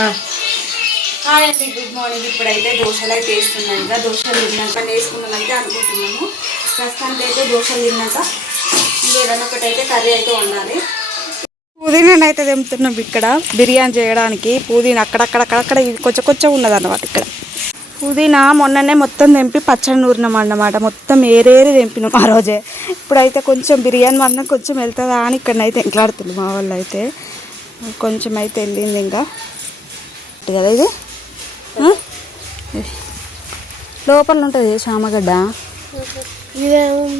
Hi అండి, good morning. ఇప్పుడైతే దోశలు అయితే వేస్తున్నాం. ఇంకా దోశలు తిన్నాక వేసుకున్నాం అయితే అనుకుంటున్నాము. ప్రస్తుతానికి అయితే దోశలు తిన్నాక ఇంకేదన్నా ఒకటైతే కర్రీ అయితే వండాలి. పుదీనాను అయితే తెంపుతున్నాం ఇక్కడ బిర్యానీ చేయడానికి. పుదీనా అక్కడక్కడక్కడక్కడ కొంచెం కొంచెం ఉన్నది అన్నమాట. ఇక్కడ పుదీనా మొన్ననే మొత్తం తెంపి పచ్చడి నూరినాం అన్నమాట. మొత్తం ఏరేరి తెంపినాం ఆ రోజే. ఇప్పుడైతే కొంచెం బిర్యానీ మందం కొంచెం వెళ్తుందా అని ఇక్కడనైతే ఎంట్లాడుతుంది మా వాళ్ళు అయితే. కొంచెం అయితే వెళ్ళింది ఇంకా కదా. ఇది లోపల ఉంటుంది చామగడ్డ,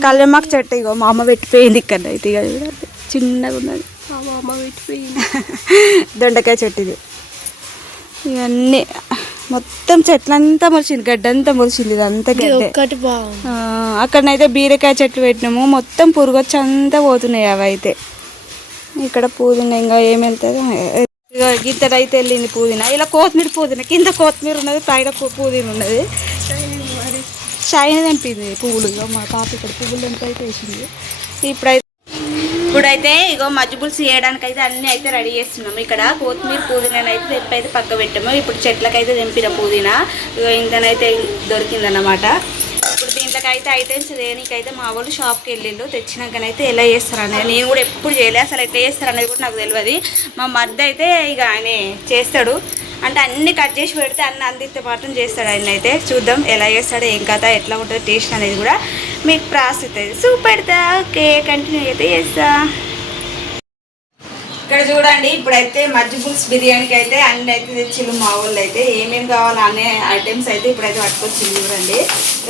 కళ్యామాకు చెట్టు. ఇగో మా అమ్మ పెట్టిపోయింది ఇక్కడ అయితే. ఇక చిన్నగా ఉన్నది మా అమ్మ పెట్టిపోయింది. దొండకాయ చెట్టు ఇది. ఇవన్నీ మొత్తం చెట్లంతా మొలిచింది, గడ్డంతా మొలిచింది. ఇదంతా గడ్డ. అక్కడనైతే బీరకాయ చెట్లు పెట్టినాము. మొత్తం పురుగు వచ్చి అంతా పోతున్నాయి అవి అయితే. ఇక్కడ పుదీనా ఇంకా ఏమి వెళ్తుంది. ఇక గిద్దడైతే వెళ్ళింది పుదీనా. ఇలా కొత్తిమీర పుదీనా కింద కొత్తిమీర ఉన్నది, పైన పుదీనా ఉన్నది. షైన్ తెంపింది పువ్వులు. ఇగో మా పాప ఇక్కడ పువ్వులు తెంపి అయితే వేసింది. ఇప్పుడైతే ఇగో మజ్జిపులుసు చేయడానికి అయితే అన్నీ అయితే రెడీ చేస్తున్నాము. ఇక్కడ కొత్తిమీర పుదీనా అయితే తెంపి అయితే పక్క పెట్టాము. ఇప్పుడు చెట్లకైతే తెంపిన పుదీనా ఇగో ఇంతనైతే దొరికిందన్నమాట. ఇప్పుడు దీంట్లోకైతే ఐటమ్స్ దేనికైతే మా వాళ్ళు షాప్కి వెళ్ళిళ్ళు. తెచ్చినాకనైతే ఎలా చేస్తారనేది నేను కూడా ఎప్పుడు చేయలే. అసలు ఎట్లా చేస్తారనేది కూడా నాకు తెలియదు. మా మధ్య అయితే ఇక ఆయన చేస్తాడు. అంటే అన్నీ కట్ చేసి పెడితే అన్నీ అందిస్తే మాత్రం చేస్తాడు ఆయన అయితే. చూద్దాం ఎలా చేస్తాడో, ఏం కథ, ఎట్లా ఉంటుంది టేస్ట్ అనేది కూడా మీకు ప్రాసెస్ అయితే చూపెడతా. ఓకే, కంటిన్యూ అయితే చేస్తా. ఇక్కడ చూడండి, ఇప్పుడైతే మజ్జిపులుసు బిర్యానీకి అయితే అన్ని అయితే తెచ్చిళ్ళు మా వాళ్ళు అయితే. ఏమేమి కావాలి అనే ఐటమ్స్ అయితే ఇప్పుడైతే పట్టుకొచ్చింది. చూడండి,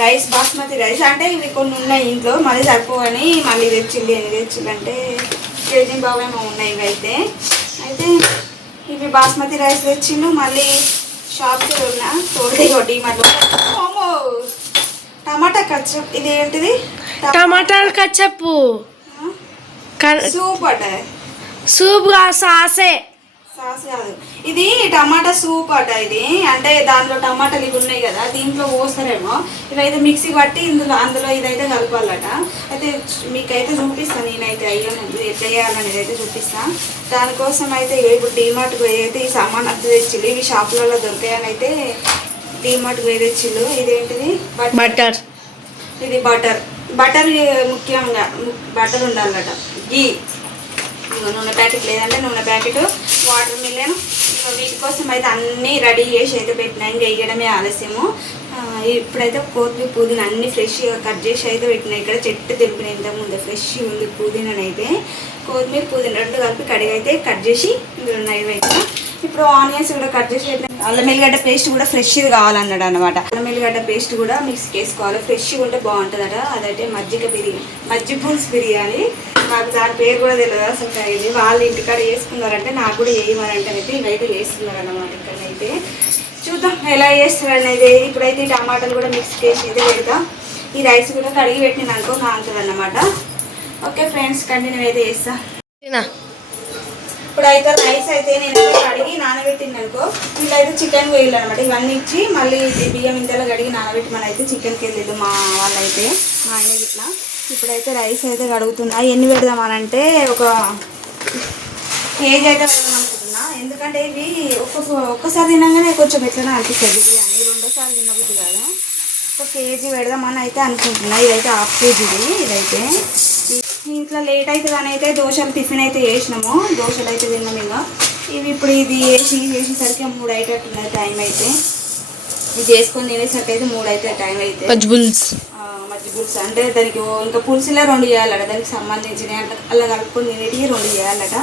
రైస్ బాస్మతి రైస్ అంటే ఇవి కొన్ని ఉన్నాయి ఇంట్లో, మళ్ళీ సరిపోవని మళ్ళీ తెచ్చిళ్ళు. ఎన్ని తెచ్చిళ్ళు అంటే కేజీ బావేమో ఉన్నాయి ఇవి అయితే. ఇవి బాస్మతి రైస్ తెచ్చిళ్ళు. మళ్ళీ షాప్కి ఉన్నా తోడు డీమార్ట్లో టమాటా కచ్చప్. ఇది ఏంటిది? టమాటా కచ్చప్పు సూప్ అట. సూప్ సాసే కాదు, ఇది టమాటా సూప్ అట. ఇది అంటే దాంట్లో టమాటాలు ఇవి ఉన్నాయి కదా, దీంట్లో పోస్తారేమో. ఇవైతే మిక్సీ పట్టి అందులో ఇదైతే కలపాలట. అయితే మీకైతే చూపిస్తాను. నేనైతే అయ్యో ముందు ఎట్లా చేయాలనేది అయితే చూపిస్తాను. దానికోసం అయితే ఇప్పుడు డీమార్ట్కి పోయి అయితే ఈ సామాన్ అంతా తెచ్చిళ్ళు. ఇవి షాపులలో దొరికాయని అయితే డీమార్ట్కి పోయి తెచ్చిళ్ళు. ఇదేంటిది? బటర్. ఇది బటర్. బటర్ ముఖ్యంగా బటర్ ఉండాలట. గీ, నూనె ప్యాకెట్ లేదంటే నూనె ప్యాకెట్, వాటర్ మిలన్. వీటి కోసం అయితే అన్నీ రెడీ చేసి అయితే పెట్టినా. ఇంకా వేయడమే ఆలస్యము. ఇప్పుడైతే కొత్తిమీర పుదీనా అన్నీ ఫ్రెష్గా కట్ చేసి అయితే పెట్టినాయి. ఇక్కడ చెట్టు తెంపిన ఇంతకుముందు ఫ్రెష్ ఉంది పుదీనానైతే. కొత్తిమీర పుదీనా రెండు కలిపి కడిగి అయితే కట్ చేసి ఇందులో ఉన్నాయి అయితే. ఇప్పుడు ఆనియన్స్ కూడా కట్ చేసి పెట్టిన. అల్లం ఎల్లిగడ్డ పేస్ట్ కూడా ఫ్రెష్ది కావాలన్నాడు అనమాట. అల్లం ఎల్లిగడ్డ పేస్ట్ కూడా మిక్స్కి వేసుకోవాలి. ఫ్రెష్గా ఉంటే బాగుంటుందట. అదైతే మజ్జిపులుసు బిర్యానీ. నాకు దాని పేరు కూడా తెలియదు అసలు. ఇది వాళ్ళు ఇంటికాడ వేసుకున్నారంటే నాకు కూడా వేయమనంటే అయితే ఇవైతే వేస్తున్నారు అన్నమాట. ఇక్కడైతే చూద్దాం ఎలా చేస్తారనేది. ఇప్పుడైతే ఈ టమాటాలు కూడా మిక్స్ చేసి అయితే పెడతాం. ఈ రైస్ కూడా కడిగి పెట్టిన అనుకో నానుతుంది అన్నమాట. ఓకే ఫ్రెండ్స్, కంటిన్యూ అయితే చేస్తా. ఇప్పుడైతే రైస్ అయితే నేను కడిగి నానబెట్టింది అనుకో. వీళ్ళైతే చికెన్ వేయాలి అనమాట. ఇవన్నీ ఇచ్చి మళ్ళీ బియ్యం ఇంతలో కడిగి నానబెట్టి మన అయితే చికెన్కి వెళ్ళిళ్ళు మా వాళ్ళైతే, మా ఆయన ఇట్లా. ఇప్పుడైతే రైస్ అయితే కడుగుతున్నా. ఎన్ని పెడదామనంటే ఒక కేజీ అయితే పెడదాం అనుకుంటున్నా. ఎందుకంటే ఇవి ఒక్కసారి తినగానే కొంచెం ఎట్లనే అనిపిస్తుంది బిర్యానీ. రెండోసారి తినబుద్ది కాదు. ఒక కేజీ పెడదామని అయితే అనుకుంటున్నా. ఇదైతే హాఫ్ కేజీది. ఇదైతే ఇంట్లో లేట్ అవుతుంది అని అయితే దోశలు టిఫిన్ అయితే వేసినాము. దోశలు అయితే తిన్నాం. ఇంకా ఇవి ఇప్పుడు ఇది వేసేసరికి 3 అవుతున్నది టైం అయితే. ఇది చేసుకొని తినేసరికి అయితే 3 అవుతుంది టైం అయితే. మజ్జిపులుసు అంటే దానికి ఇంకా పులుసులే 2 చేయాలట. దానికి సంబంధించినవి అంటే అలా కలుపుకొని తినేటివి 2 చేయాలట.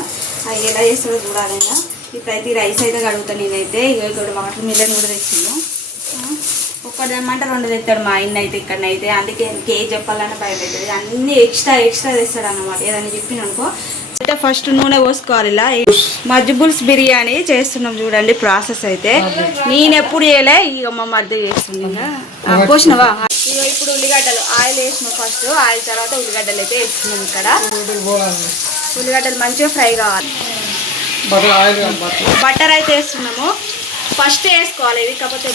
అవి ఎలా చేస్తాడో చూడాలి. ఇంకా ఇప్పుడైతే ఈ రైస్ అయితే కడుగుతాను నేనైతే. ఇక్కడ వాటర్ మిలన్ కూడా తెచ్చిండు. ఒక్కటి తెమ్మంటే 2 తెస్తాడు మా ఆయన అయితే ఇక్కడనైతే. అందుకే కేజీ చెప్పాలన్నా భయం అవుతుంది. అన్నీ ఎక్స్ట్రా తెస్తాడు అన్నమాట. ఏదని చెప్పిన అనుకో. అయితే ఫస్ట్ నూనె పోసుకోవాలి. ఇలా మజ్జిపులుసు బిర్యానీ చేస్తున్నాం చూడండి ప్రాసెస్ అయితే. నేను ఎప్పుడు చేయలే, ఇక మా మధ్య చేస్తున్నా. పోసినవా? ఇక ఇప్పుడు ఉల్లిగడ్డలు ఆయిల్ వేసినాం. ఫస్ట్ ఆయిల్ తర్వాత ఉల్లిగడ్డలు అయితే వేస్తున్నాం. ఇక్కడ ఉల్లిగడ్డలు మంచిగా ఫ్రై కావాలి. బటర్ అయితే వేస్తున్నాము. ఫస్ట్ వేసుకోవాలి ఇవి, కాకపోతే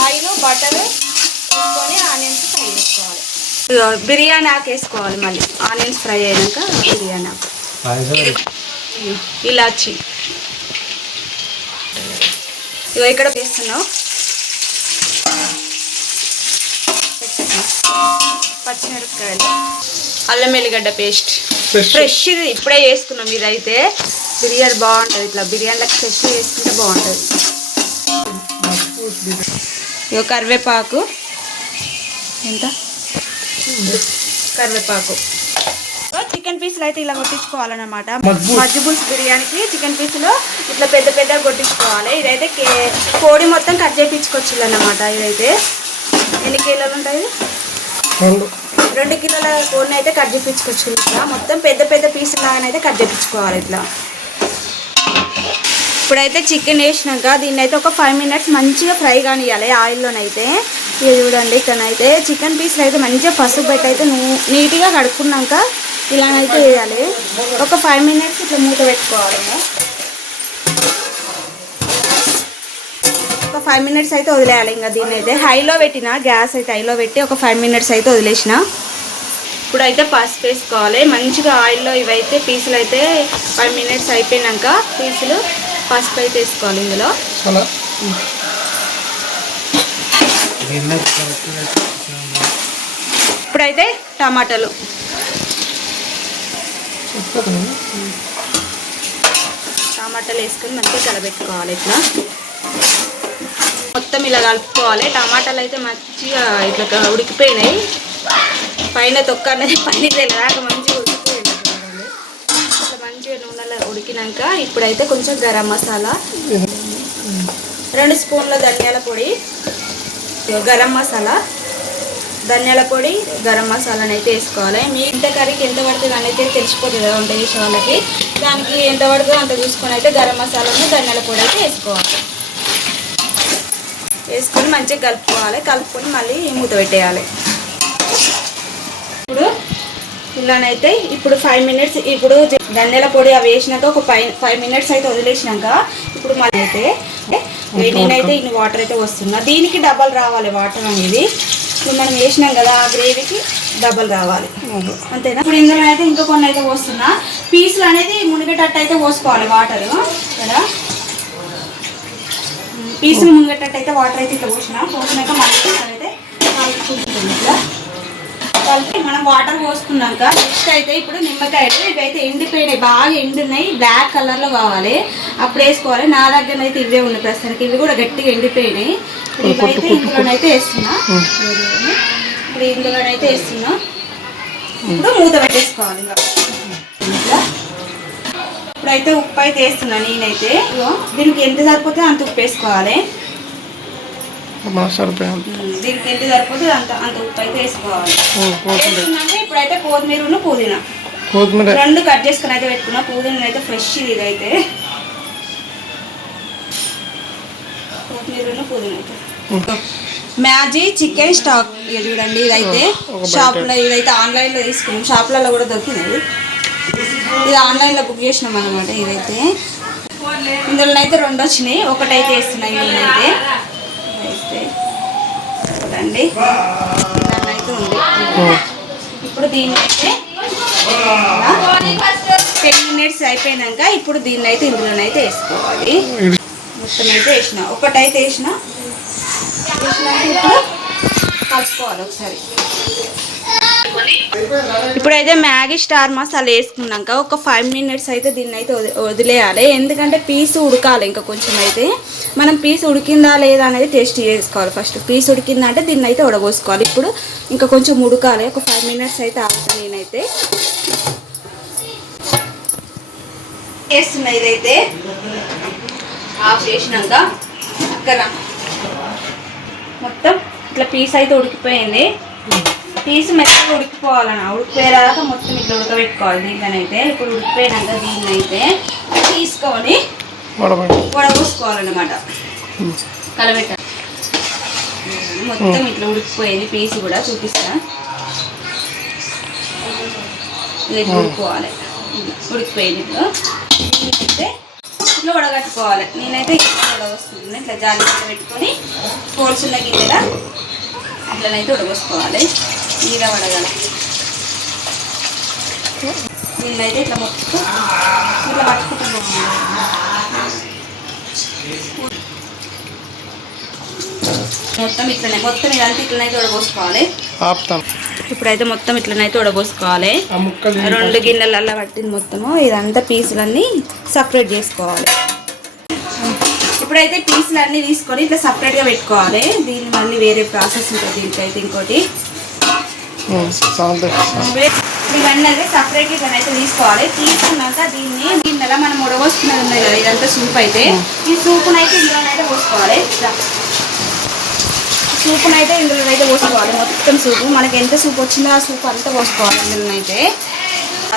ఆయిల్ బటర్ వేసుకొని ఆనియన్స్ ఫ్రై చేసుకోవాలి. ఇగో బిర్యానీ ఆకు వేసుకోవాలి. మళ్ళీ ఆనియన్స్ ఫ్రై అయినాక బిర్యానీ ఆకు, ఇలాచి. ఇగో ఇక్కడ వేస్తున్నావు పచ్చిమిరపకాయలు, అల్లం ఎల్లిగడ్డ పేస్ట్ ఫ్రెష్. ఇది ఇప్పుడే చేసుకున్నాం. ఇదైతే బిర్యానీ బాగుంటుంది. ఇట్లా బిర్యానీలకు ఫ్రెష్ చేసుకుంటే బాగుంటుంది. ఇగో కరివేపాకు, ఎంత కరివేపాకు. చికెన్ పీసులు అయితే ఇలా కొట్టించుకోవాలన్నమాట. మజ్జిబుల్స్ బిర్యానీకి చికెన్ పీసులు ఇట్లా పెద్ద పెద్దగా కొట్టించుకోవాలి. ఇదైతే కోడి మొత్తం కట్ చేయించుకోవచ్చు అన్నమాట. ఇదైతే ఎన్ని కిలోలు ఉంటాయి? 2 కిలోల కోడిని అయితే కట్ చేయించుకోవచ్చు. ఇట్లా మొత్తం పెద్ద పెద్ద పీసులు లాగానైతే కట్ చేయించుకోవాలి ఇట్లా. ఇప్పుడైతే చికెన్ వేసినాక దీన్ని అయితే ఒక 5 మినిట్స్ మంచిగా ఫ్రై కానివ్వాలి ఆయిల్లోనైతే. ఇది చూడండి, ఇక్కడనైతే చికెన్ పీస్లు అయితే మంచిగా పసుపు పెట్టి అయితే నీట్గా కడుక్కున్నాక ఇలానైతే వేయాలి. ఒక 5 మినిట్స్ ఇట్లా మూత పెట్టుకోవాలి. ఒక 5 మినిట్స్ అయితే వదిలేయాలి. ఇంకా దీన్ని అయితే హైలో పెట్టిన, గ్యాస్ అయితే హైలో పెట్టి ఒక 5 మినిట్స్ అయితే వదిలేసిన. ఇప్పుడైతే పసుపు వేసుకోవాలి మంచిగా ఆయిల్లో. ఇవైతే పీసులు అయితే 5 మినిట్స్ అయిపోయినాక పీసులు పసుపు అయితే వేసుకోవాలి ఇందులో. ఇప్పుడైతే టమాటాలు, టమాటాలు వేసుకొని మంచిగా కలబెట్టుకోవాలి. ఇట్లా మొత్తం ఇలా కలుపుకోవాలి. టమాటాలు అయితే మంచిగా ఇట్లా ఉడికిపోయినాయి. పైన తొక్క అనేది పన్నీర్ తెల్లదాకా మంచిగా ఉడికిపోయింది. ఇట్లా మంచిగా నూనెలో ఉడికినాక ఇప్పుడైతే కొంచెం గరం మసాలా, 2 స్పూన్ల ధనియాల పొడి, గరం మసాలా, ధనియాల పొడి, గరం మసాలాని అయితే వేసుకోవాలి. మీ ఇంత కర్రీకి ఎంత పడుతుంది అనేది తెలిసిపోతుంది కదా వంట చేసే వాళ్ళకి. దానికి ఎంత పడుతుందో అంత చూసుకొని అయితే గరం మసాలాను ధనియాల పొడి అయితే వేసుకోవాలి. వేసుకొని మంచిగా కలుపుకోవాలి. కలుపుకొని మళ్ళీ మూత పెట్టేయాలి. ఇప్పుడు ఇలానైతే ఇప్పుడు 5 మినిట్స్ ఇప్పుడు ధనియాల పొడి అవి వేసినాక ఒక 5 మినిట్స్ అయితే వదిలేసినాక ఇప్పుడు మళ్ళీ అయితే నేనైతే ఇన్ని వాటర్ అయితే వస్తున్నా. దీనికి డబల్ రావాలి వాటర్ అనేది. ఇప్పుడు మనం వేసినాం కదా ఆ గ్రేవీకి డబల్ రావాలి, అంతేనా? ఇప్పుడు ఇందులో అయితే ఇంకా కొన్ని అయితే పోస్తున్నా. పీసులు అనేది మునిగేటట్టు అయితే పోసుకోవాలి వాటర్. కదా పీసులు మునిగేటట్టు అయితే వాటర్ అయితే ఇట్లా పోసినాక మళ్ళీ అయితే కలుపుకుంటుంది. ఇట్లా కలిపి మనం వాటర్ పోసుకున్నాక నెక్స్ట్ అయితే ఇప్పుడు నిమ్మకాయలు ఇవైతే ఎండిపోయినాయి, బాగా ఎండున్నాయి, బ్లాక్ కలర్లో కావాలి అప్పుడు వేసుకోవాలి. నా దగ్గర అయితే ఇవే ఉన్నాయి ప్రస్తుతానికి. ఇవి కూడా గట్టిగా ఎండిపోయినాయి. ఇప్పుడు ఇవైతే ఇందులోనైతే వేస్తున్నా. ఇప్పుడు ఇందులోనైతే వేస్తున్నా. ఇప్పుడు మూత పెట్టేసుకోవాలి. ఇట్లా ఇప్పుడైతే ఉప్పు అయితే వేస్తున్నా నేనైతే. దీనికి ఎంత సరిపోతే అంత ఉప్పు వేసుకోవాలి. దీనికి ఎంత సరిపోతే అంత ఉప్పు అయితే వేసుకోవాలి. వేసుకున్నాక ఇప్పుడైతే కొత్తిమీర పుదీనా 2 కట్ చేసుకుని అయితే పెట్టుకున్నా. పుదీనా అయితే ఫ్రెష్ ఇదైతే కొత్తిమీర పుదీనా అయితే. మ్యాజీ చికెన్ స్టాక్ ఇది చూడండి. ఇదైతే షాప్లో, ఇదైతే ఆన్లైన్లో తీసుకున్నాం. షాప్లలో కూడా దొరికినది. ఇది ఆన్లైన్లో బుక్ చేసినాం అనమాట. ఇదైతే ఇందులో అయితే 2 వచ్చినాయి. ఒకటైతే వేస్తున్నాయి నేనైతే. చూడండి ఇలానైతే ఉంది. ఇప్పుడు దీన్ని అయితే 10 మినిట్స్ అయిపోయినాక ఇప్పుడు దీన్ని అయితే ఇందులోనైతే వేసుకోవాలి. మొత్తం అయితే వేసిన, ఒకటైతే వేసినాక ఇప్పుడు కలుపుకోవాలి ఒకసారి. ఇప్పుడైతే మ్యాగీ స్టార్ మసాలా వేసుకున్నాక ఒక 5 మినిట్స్ అయితే దీన్ని అయితే వదిలేయాలి. ఎందుకంటే పీసు ఉడకాలి. ఇంకా కొంచెం అయితే మనం పీసు ఉడికిందా లేదా అనేది టేస్ట్ చేసుకోవాలి. ఫస్ట్ పీసు ఉడికిందా అంటే దీన్ని అయితే ఉడబోసుకోవాలి. ఇప్పుడు ఇంకా కొంచెం ఉడకాలి. ఒక 5 మినిట్స్ అయితే ఆగుతుంది. నేనైతే వేస్తున్నా. ఇదైతే ఆఫ్ చేసినాక అక్కడ మొత్తం ఇట్లా పీస్ అయితే ఉడికిపోయింది. పీసు మెత్తగా ఉడికిపోవాలన్న, ఉడికిపోయేదాకా మొత్తం ఇట్లా ఉడకబెట్టుకోవాలి. దీనికనైతే ఇప్పుడు ఉడికిపోయినాక దీన్ని అయితే తీసుకొని వడబోసుకోవాలన్నమాట. కలబెట్ట మొత్తం ఇట్లా ఉడికిపోయింది. పీసు కూడా చూపిస్తా. ఇట్లా ఉడికిపోవాలి. ఉడికిపోయింది. ఇప్పుడు అయితే ఇట్లా వడగట్టుకోవాలి. నేనైతే ఇట్లా వడవస్తున్నాను. ఇట్లా జాలి పెట్టుకొని కోల్చున్న గిన్నెలా అట్లనైతే ఉడబోసుకోవాలి. మీద పడగల దీన్నైతే ఇట్లా మొత్తం ఇట్లా పట్టుకుంటున్నాం. మొత్తం ఇదంతా ఇట్లనైతే ఉడబోసుకోవాలి. ఇప్పుడైతే మొత్తం ఇట్లనైతే ఉడబోసుకోవాలి. 2 గిన్నెలల్లో పట్టింది మొత్తము. ఇదంతా పీసులన్నీ సపరేట్ చేసుకోవాలి. ఇప్పుడైతే పీసులన్నీ తీసుకొని ఇట్లా సపరేట్గా పెట్టుకోవాలి. దీన్ని మళ్ళీ వేరే ప్రాసెస్ ఉంటుంది. దీనికైతే ఇంకోటి ఇవన్నీ అయితే సపరేట్గా ఇట్లనైతే తీసుకోవాలి. తీసుకున్నాక దీన్ని గిన్నెల మనం ఉడబోసుకున్నది ఉన్నాయి కదా, ఇదంతా సూప్ అయితే ఈ సూపునైతే ఇందులోనైతే పోసుకోవాలి. సూపునైతే ఇందులోనైతే పోసుకోవాలి. మొత్తం సూపు మనకి ఎంత సూప్ వచ్చిందో ఆ సూప్ అంతా పోసుకోవాలి. ఇందులోనైతే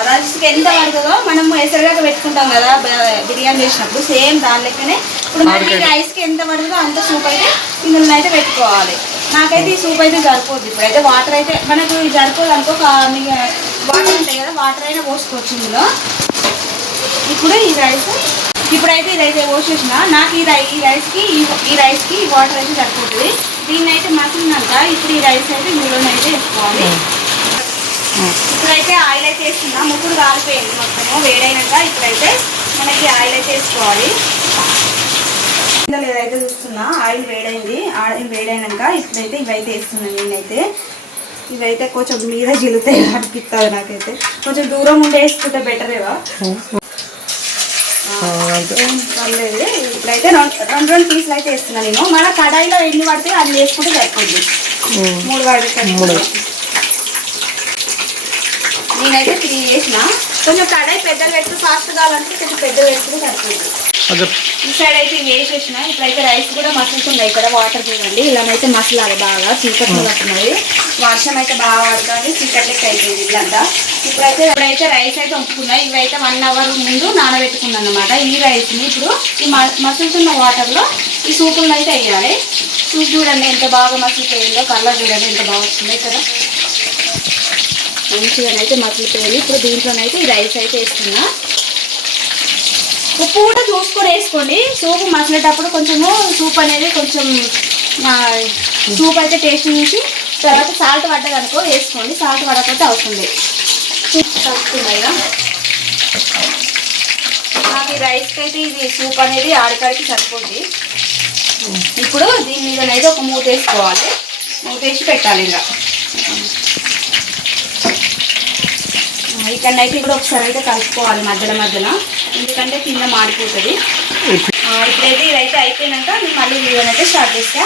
రైస్కి ఎంత పడుతుందో మనము ఎసరుగా పెట్టుకుంటాం కదా బిర్యానీ చేసినప్పుడు, సేమ్ దాని లెక్కనే ఇప్పుడు మనకి రైస్కి ఎంత పడుతుందో అంత సూప్ అయితే ఇందులో అయితే పెట్టుకోవాలి. నాకైతే ఈ సూప్ అయితే సరిపోద్ది. ఇప్పుడైతే వాటర్ అయితే మనకు సరిపోదు అనుకో, వాటర్ ఉంటాయి కదా, వాటర్ అయినా పోసుకోవచ్చు ఇందులో. ఇప్పుడు ఇప్పుడైతే ఇదైతే పోసేసిన నాకు ఈ రైస్కి ఈ వాటర్ అయితే సరిపోతుంది. దీన్ని అయితే మసిలినాక ఇప్పుడు ఈ రైస్ అయితే ఇందులోనైతే వేసుకోవాలి. ఇప్పుడైతే ఆయిల్ అయితే వేస్తున్నా. ముగ్గురు కాలిపోయింది మొత్తము వేడైనాక ఇప్పుడైతే మనకి ఆయిల్ అయితే వేసుకోవాలి. ఏదైతే చూస్తున్నా ఆయిల్ వేడైంది. ఆయిల్ వేడైనాక ఇప్పుడైతే ఇవైతే వేస్తున్నాను. నేనైతే ఇవైతే కొంచెం మీద జిలుతాయి అనిపిస్తుంది నాకైతే. కొంచెం దూరం ఉండి వేసుకుంటే బెటరేవా పర్లేదు. ఇప్పుడైతే 2 పీసులు అయితే వేస్తున్నాను నేను. మన కడాయిలో ఎన్ని పడితే అన్ని వేసుకుంటే సరిపోద్ది. 3 పడితే నేనైతే 3 వేసిన. కొంచెం కడాయి పెద్దలు పెట్టి ఫాస్ట్ కావాలంటే కొంచెం పెద్దలు వేసుకుంటే సరిపోద్ది. ఈ సైడ్ అయితే ఇవి వేసేసిన. ఇప్పుడైతే రైస్ కూడా మసులుతున్నాయి. ఇక్కడ వాటర్ చూడండి ఇలానైతే మసలాలి బాగా. చీకట్లు పడుతున్నది, వర్షం అయితే బాగా పడుతుంది, చీకట్లకి అయిపోయింది ఇట్లంతా. ఇప్పుడైతే రైస్ అయితే వంపుకున్నాయి. ఇవైతే 1 అవర్ ముందు నానబెట్టుకున్నాను అనమాట. ఈ రైస్ని ఇప్పుడు ఈ మసులుతున్న వాటర్లో ఈ సూపులను అయితే వేయాలి. సూప్ చూడండి ఎంత బాగా మసిలిపోయిందో, కలర్ చూడండి ఎంత బాగా వస్తుందో. ఇక్కడ మంచిగానైతే మసిలిపోయింది. ఇప్పుడు దీంట్లోనైతే ఈ రైస్ అయితే వేస్తున్నా. ఉప్పు కూడా చూసుకొని వేసుకోండి. సూప్ మసిలేటప్పుడు కొంచెము సూప్ అనేది కొంచెం సూప్ అయితే టేస్ట్ చూసి తర్వాత సాల్ట్ పడ్డది అనుకో వేసుకోండి. సాల్ట్ పడకపోతే అవుతుంది. కలుపుతున్నాయిగా నాకు ఈ రైస్కి అయితే ఇది సూప్ అనేది ఆడికాడికి సరిపోద్ది. ఇప్పుడు దీని మీదనైతే ఒక మూత వేసుకోవాలి. మూత వేసి పెట్టాలి. ఇక్కడనైతే ఇప్పుడు ఒకసారి అయితే కలుపుకోవాలి మధ్యలో, ఎందుకంటే కింద మాడిపోతుంది. ఇప్పుడైతే ఇదైతే అయిపోయినాక నేను మళ్ళీ వీడియోని అయితే స్టార్ట్ చేస్తా.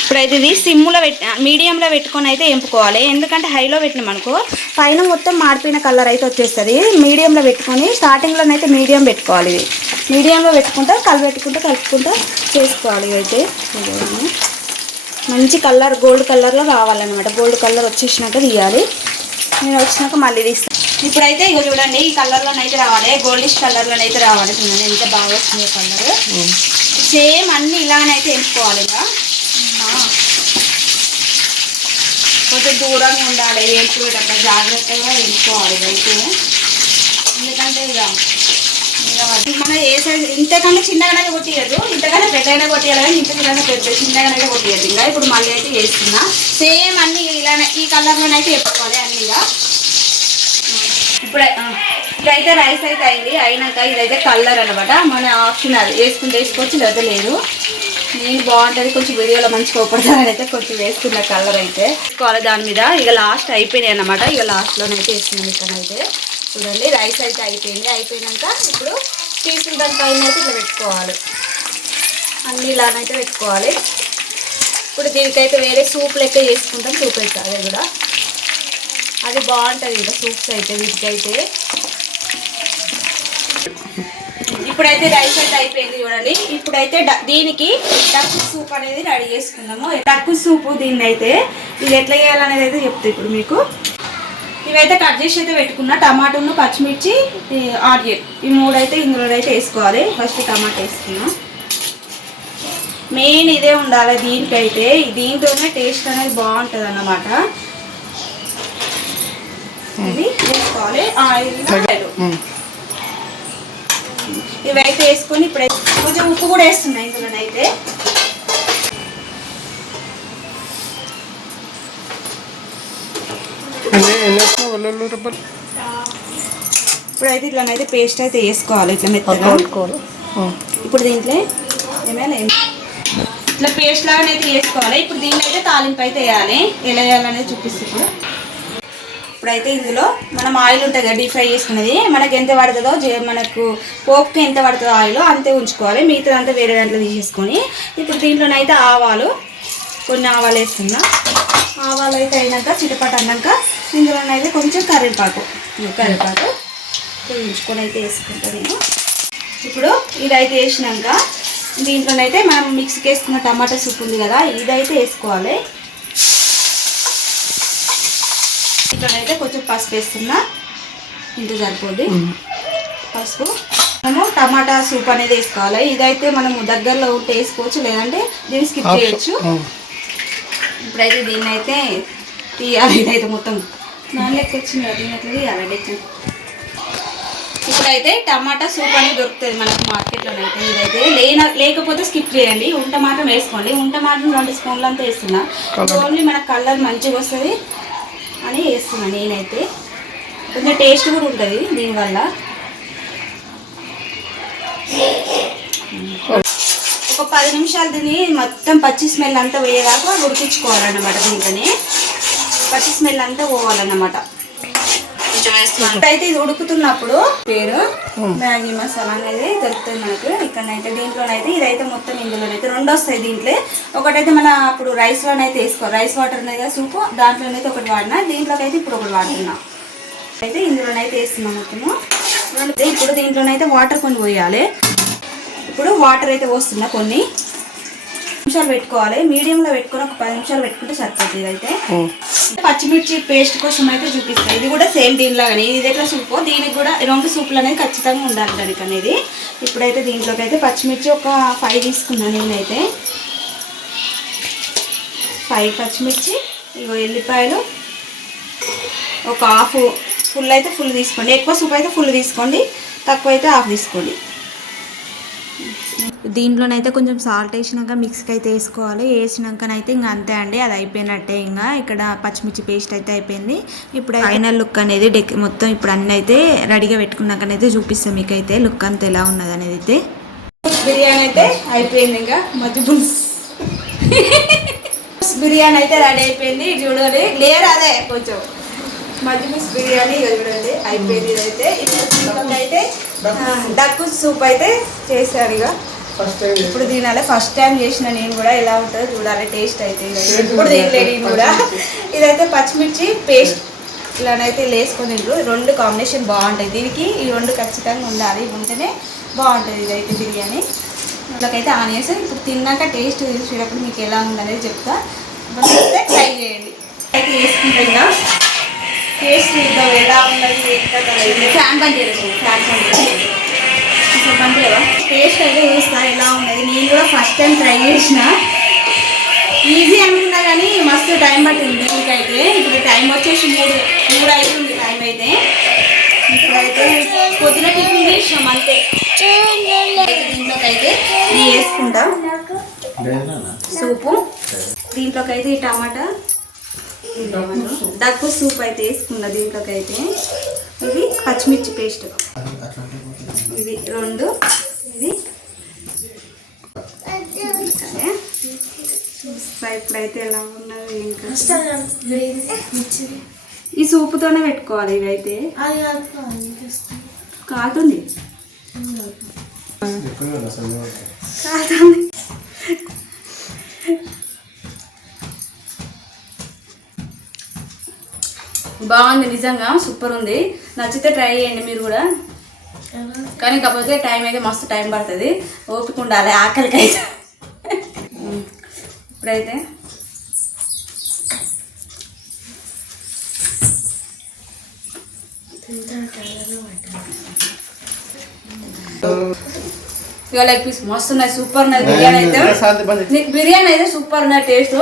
ఇప్పుడైతే ఇది సిమ్లో మీడియంలో పెట్టుకొని అయితే ఎంపుకోవాలి. ఎందుకంటే హైలో పెట్టినామనుకో పైన మొత్తం మాడిపోయిన కలర్ అయితే వచ్చేస్తుంది. మీడియంలో పెట్టుకొని స్టార్టింగ్లోనైతే మీడియం పెట్టుకోవాలి. ఇది మీడియంలో పెట్టుకుంటా కలుపుకుంటా చేసుకోవాలి. ఇవైతే మంచి కలర్ గోల్డ్ కలర్లో రావాలన్నమాట. గోల్డ్ కలర్ వచ్చేసినాక తీయాలి. నేను వచ్చినాక మళ్ళీ తీస్తాను. ఇప్పుడైతే ఇక చూడండి ఈ కలర్లోనైతే రావాలి, గోల్డిష్ కలర్లోనైతే రావాలి. చూడండి ఎంత బాగా వస్తుంది కలర్. సేమ్ అన్నీ ఇలాగనైతే ఎంచుకోవాలి. ఇక కొంచెం దూరంగా ఉండాలి ఎంచుకునేటప్పుడు, జాగ్రత్తగా ఎంచుకోవాలి అయితే. ఎందుకంటే ఇక మన ఏ సైజ్ ఇంతకన్నా చిన్నగానే కొట్టియద్దు, ఇంతకన్నా పెద్దగానే కొట్టియాలి, కానీ ఇంతకన్నా చిన్నగానే కొట్టియద్దు. ఇంకా ఇప్పుడు మళ్ళీ అయితే వేస్తున్నా. సేమ్ అన్ని ఇలానే ఈ కలర్లోనైతే వేసుకోవాలి అన్నీగా. ఇదైతే రైస్ అయితే అయినాక ఇదైతే కలర్ అనమాట. మన ఆప్షన్ అది వేసుకుంటే వేసుకోవచ్చు, లేదా లేదు. నేను బాగుంటుంది కొంచెం వీడియోలో మంచిగా ఉపడతానని అయితే కొంచెం వేసుకున్న కలర్ అయితే వేసుకోవాలి దాని మీద. ఇక లాస్ట్ అయిపోయినాయి అన్నమాట. ఇక లాస్ట్లోనైతే వేస్తున్నాను. ఇక్కడైతే చూడండి రైస్ అయితే అయిపోయినాక ఇప్పుడు పీసులు దానిపైన అయితే ఇట్లా పెట్టుకోవాలి. అన్నీ ఇలానైతే పెట్టుకోవాలి. ఇప్పుడు దీనికైతే వేరే సూప్ లెక్క చేసుకుంటాం. సూప్ అయితే అదే కూడా అది బాగుంటుంది. ఇంకా సూప్స్ అయితే వీటికైతే ఇప్పుడైతే రైస్ అయితే అయిపోయింది చూడండి. ఇప్పుడైతే దీనికి డక్కు సూప్ అనేది రెడీ చేసుకుందాము. డక్కు సూపు దీన్ని అయితే ఇది ఎట్లా చేయాలనేది అయితే చెప్తాను ఇప్పుడు మీకు. ఇవైతే కట్ చేసి అయితే పెట్టుకున్నా. టమాటోను, పచ్చిమిర్చి, ఆనియన్ ఈ 3 అయితే ఇందులో అయితే వేసుకోవాలి. ఫస్ట్ టమాటా వేసుకున్నా. మెయిన్ ఇదే ఉండాలి దీనికైతే. దీంతోనే టేస్ట్ అనేది బాగుంటుంది అన్నమాట. ఇది వేసుకోవాలి. ఇవైతే వేసుకొని ఇప్పుడైతే కొంచెం ఉప్పు కూడా వేస్తున్నాయి ఇందులోనైతే. ఇప్పుడైతే ఇట్లానైతే పేస్ట్ అయితే వేసుకోవాలి ఇట్లా మెత్తగా. ఇప్పుడు దీంట్లో ఏమైనా ఇట్లా పేస్ట్ లాగానైతే వేసుకోవాలి. ఇప్పుడు దీంట్లో అయితే తాలింపు అయితే వేయాలి. ఎలా వేయాలనేది చూపిస్తుంది. ఇప్పుడైతే ఇందులో మనం ఆయిల్ ఉంటుంది కదా డీప్ ఫ్రై చేసుకునేది, మనకి ఎంత పడుతుందో మనకు పోపుకి ఎంత పడుతుందో ఆయిల్ అంతే ఉంచుకోవాలి. మిగతాదంతా వేరే దాంట్లో తీసేసుకొని ఇప్పుడు దీంట్లోనైతే ఆవాలు, కొన్ని ఆవాలు వేస్తున్నా. ఆవాలు అయితే అయినాక చిటపట అన్నాక ఇందులోనైతే కొంచెం కరివేపాకు ఉంచుకొని అయితే వేసుకుంటాను నేను. ఇప్పుడు ఇదైతే వేసినాక దీంట్లోనైతే మనం మిక్సీకి వేసుకున్న టమాటా సూప్ ఉంది కదా, ఇదైతే వేసుకోవాలి. దీంట్లోనైతే కొంచెం పసుపు వేస్తున్నా, ఇంత సరిపోద్ది పసుపు. మనము టమాటా సూప్ అనేది వేసుకోవాలి. ఇదైతే మనము దగ్గరలో ఉంటే వేసుకోవచ్చు, లేదంటే దీన్ని స్కిప్ చేయొచ్చు. ఇప్పుడైతే దీన్ని అయితే తీయాలి. ఇదైతే మొత్తం నాన్ లెక్క వచ్చింది కదా, దీన్ని అట్లా తీయాలి. ఇప్పుడైతే టమాటా సూప్ అనేది దొరుకుతుంది మనకు మార్కెట్లోనైతే. ఇదైతే లేకపోతే స్కిప్ చేయండి. ఉంట మాత్రం వేసుకోండి. ఉంట మాత్రం 2 స్పూన్లు అంతా వేస్తున్నా. ఓన్లీ మనకు కలర్ మంచిగా వస్తుంది అని వేస్తున్నా నేనైతే. కొంచెం టేస్ట్ కూడా ఉంటుంది దీనివల్ల. ఒక 10 నిమిషాలు దీన్ని మొత్తం పచ్చి స్మెల్ అంతా పోయేదాకా ఉడికించుకోవాలన్నమాట. దీంట్లోనే పచ్చి స్మెల్ అంతా పోవాలన్నమాట. అయితే ఇది ఉడుకుతున్నప్పుడు పేరు మ్యాగీ మసాలా అనేది దొరుకుతుంది మనకు ఇక్కడనైతే. దీంట్లోనైతే ఇదైతే మొత్తం ఇందులోనైతే 2 వస్తాయి. దీంట్లో ఒకటైతే మన అప్పుడు రైస్లోనైతే వేసుకోవాలి. రైస్ వాటర్ అనేది కదా సూపు, దాంట్లోనైతే ఒకటి వాడినా, దీంట్లోకి అయితే ఇప్పుడు ఒకటి వాడుతున్నా. అయితే ఇందులోనైతే వేస్తున్నాం మొత్తము. ఇప్పుడు దీంట్లోనైతే వాటర్ కొన్ని పోయాలి. ఇప్పుడు వాటర్ అయితే పోస్తున్నా. కొన్ని నిమిషాలు పెట్టుకోవాలి. మీడియంలో పెట్టుకొని ఒక 10 నిమిషాలు పెట్టుకుంటే సరిపోతుంది. ఇదైతే పచ్చిమిర్చి పేస్ట్ కోసం అయితే చూపిస్తాయి. ఇది కూడా సేమ్ దీనిలాగానే. ఇది ఎట్లా సూపు, దీనికి కూడా 2 సూపులు అనేది ఖచ్చితంగా ఉండాలి దానికి అనేది. ఇప్పుడైతే దీంట్లోకి అయితే పచ్చిమిర్చి ఒక 5 తీసుకున్నాను నేనైతే. 5 పచ్చిమిర్చి, ఇగో ఎల్లిపాయలు ఒక హాఫ్. ఫుల్ అయితే ఫుల్ తీసుకోండి. ఎక్కువ సూప్ అయితే ఫుల్ తీసుకోండి, తక్కువ అయితే హాఫ్ తీసుకోండి. దీంట్లోనైతే కొంచెం సాల్ట్ వేసినాక మిక్స్కి అయితే వేసుకోవాలి. వేసినాకనైతే ఇంకా అంతే అండి, అది అయిపోయినట్టే. ఇంకా ఇక్కడ పచ్చిమిర్చి పేస్ట్ అయితే అయిపోయింది. ఇప్పుడు ఫైనల్ లుక్ అనేది మొత్తం ఇప్పుడు అన్నీ అయితే రెడీగా పెట్టుకున్నాకనైతే చూపిస్తాం మీకైతే లుక్ అంతా ఎలా ఉన్నది అనేది. అయితే బిర్యానీ అయితే అయిపోయింది. ఇంకా మధ్య బిర్యానీ అయితే రెడీ అయిపోయింది. చూడండి లేరు అదే కొంచెం మజ్జిగ బిర్యానీ చూడండి అయిపోయింది. ఇదైతే అయితే డక్కు సూప్ అయితే చేశారు. ఇక ఇప్పుడు తినాలి. ఫస్ట్ టైం చేసిన నేను కూడా, ఎలా ఉంటుందో చూడాలి టేస్ట్ అయితే. ఇప్పుడు తినలేదు నేను కూడా. ఇదైతే పచ్చిమిర్చి పేస్ట్ ఇలానైతే వేసుకొని తింటారు. 2 కాంబినేషన్ బాగుంటాయి. దీనికి ఈ 2 ఖచ్చితంగా ఉండాలి, ఉంటేనే బాగుంటుంది ఇదైతే బిర్యానీ. ఇట్లకైతే ఆనియన్స్ ఇప్పుడు తిన్నాక టేస్ట్ చూసేటప్పుడు మీకు ఎలా ఉందనేది చెప్తా. అయితే ట్రై చేయండి. అయితే వేసుకుంటాం ఇంకా టేస్ట్ చూద్దాం ఎలా ఉన్నది. ఫ్యాన్ బంద్ చేయలేదు, ఫ్యాన్ బంద్ చేయవా? టేస్ట్ అయితే చూస్తా ఎలా ఉన్నది. నేను కూడా ఫస్ట్ టైం ట్రై చేసిన. ఈజీ అనుకున్నా కానీ మస్తు టైం పట్టింది దీనికైతే. ఇప్పుడు టైం వచ్చేసి 3 అవుతుంది టైం అయితే. ఇప్పుడైతే పొద్దున టిఫిన్ చేసినాం అంతే. దీంట్లోకి అయితే ఇది వేసుకుంటా సూపు. దీంట్లోకి అయితే ఈ టమాటా డక్కు సూప్ అయితే వేసుకున్నా. దీంట్లోకి అయితే ఇది పచ్చిమిర్చి పేస్ట్, ఇది 2, ఇది ఇప్పుడైతే ఎలా ఉన్నది. ఇంకా ఈ సూపుతోనే పెట్టుకోవాలి. ఇవైతే కాలుతుంది కాలుతుంది. బాగుంది నిజంగా, సూపర్ ఉంది. నచ్చితే ట్రై చేయండి మీరు కూడా. కానీ కాకపోతే టైం అయితే మస్తు టైం పడుతుంది, ఓపిక ఉండాలి ఆకలికి అయితే. ఇప్పుడైతే ఇక లెగ్ పీస్ మస్తు ఉన్నాయి, సూపర్ ఉన్నది బిర్యానీ అయితే. బిర్యానీ అయితే సూపర్ ఉన్నది టేస్ట్.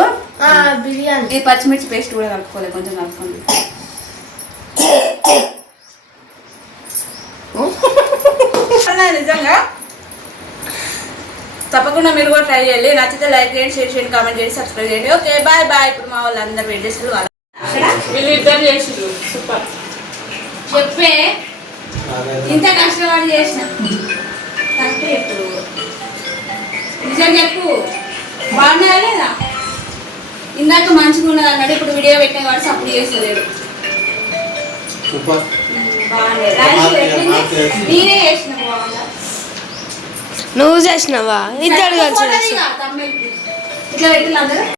బిర్యానీ ఈ పచ్చిమిర్చి పేస్ట్ కూడా కలుపుకోలేదు, కొంచెం కలుపుకోండి. నిజంగా తప్పకుండా మీరు కూడా ట్రై చేయాలి. నచ్చితే లైక్ చేయండి, షేర్ చేయండి, కామెంట్ చేయండి, సబ్స్క్రైబ్ చేయండి. Okay bye bye. ఇప్పుడు మా వాళ్ళందరూ వెయిట్ చేస్తారు, వీళ్ళు ఇద్దరు చేసి సూపర్. చెప్పే ఇంత కష్టపడి చేసిన కరెక్ట్ చెప్పు నిజం చెప్పు బాగున్నారా లేదా ఇందాక మంచిగా ఉన్నది అన్నాడు ఇప్పుడు వీడియో పెట్టిన కాబట్టి సపోర్ట్ చేస్తలేడు బాగుంది రైస్ ఎట్లుంది నేనే చేసిన బాగుందా నువ్వు చేసినావా ఇద్దరు కలిసి ఇట్లా పెట్టిన అందరూ